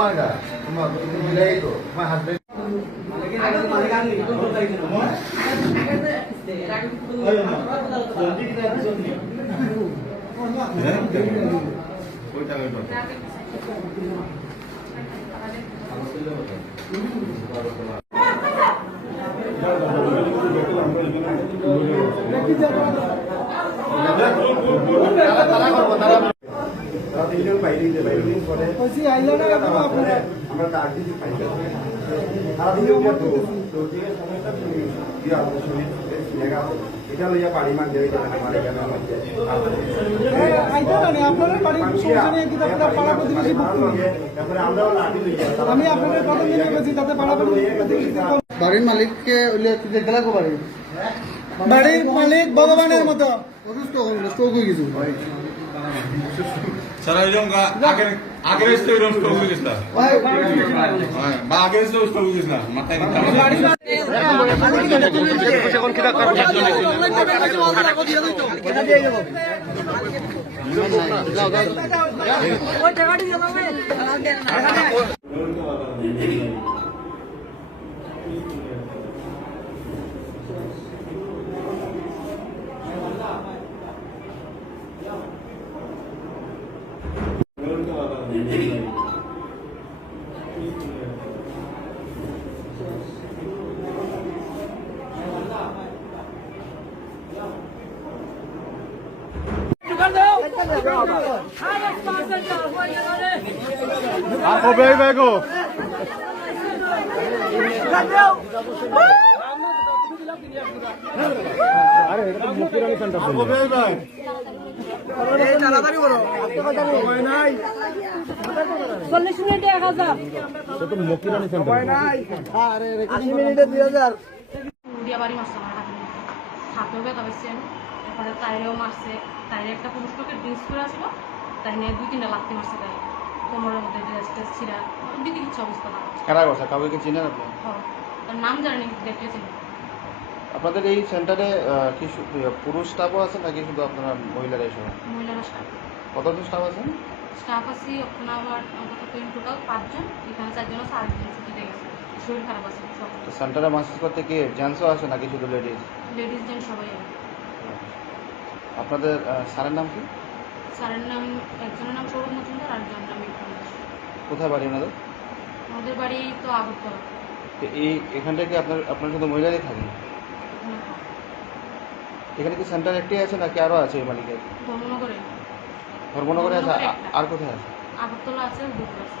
তোমার গা তোমার মিলাই তো তোমার হাজবেন্ড এটা লইয়া পাড়ি মান দেবে আমার এখানে বাড়ির মালিককে বাড়ির মালিক ভগবানের মতো অসুস্থ স্ট্রোক হয়ে গেছে সারা এরকম আগের এসে এরকম স্ট্রোক হয়ে গেছে বা আগের এসে স্ট্রোক হয়ে গেছে না মাথায় Ako bego. আরে এটা তো মুকিরানি সেন্টার তো ভাই এই তাড়াতাড়ি করো সময় নাই 40 মিনিটে 1000 এটা তো মুকিরানি সেন্টার সময় নাই আরে 80 মিনিটে 2000 উড়িয়া বাড়ি মারছে আমার হাতে ব্যথা পাইছে এরপরে তাইরেও মারছে তাইরে একটা পুরুষ লোকের ড্রিঙ্কস করে আসলো তাই নিয়ে 2-3টা লাথি মারছে তাই কোমরের মধ্যে ড্রেস ছিঁড়া দিতে কিছু অবস্থা না কারা কথা কাউকে চিনেন আপনি তার নাম জানি দেখেছেন আপনাদের এই সেন্টারে কি পুরুষ স্টাফও আছে নাকি শুধু আপনারা মহিলারা এসব মহিলারা কতজন স্টাফ আছেন স্টাফ আছে ওখানে আমার অন্তত টোটাল 5 জন এখানে 4 জন আছে 8 জন ছুটিতে গেছে শরীর খারাপ আছে সব তো সেন্টারে মাসাজ করতে কি জেন্টসও আসে নাকি শুধু লেডিস জেন্টস সবাই আপনাদের স্যারের নাম কি স্যারের নাম একজনের নাম সৌরভ মজুমদার আর একজনের নাম বিক্রম দাস কোথায় বাড়ি ওনাদের আমাদের বাড়ি তো আগরতলা তো এই এখানটা কি আপনার শুধু মহিলারাই থাকেন এখানে কি সেন্টার একটাই আছে নাকি আরও আছে এই মালিকের ধর্মনগরে ধর্মনগরে আছে আর কোথায় আছে আগরতলা আছে দুপুর আছে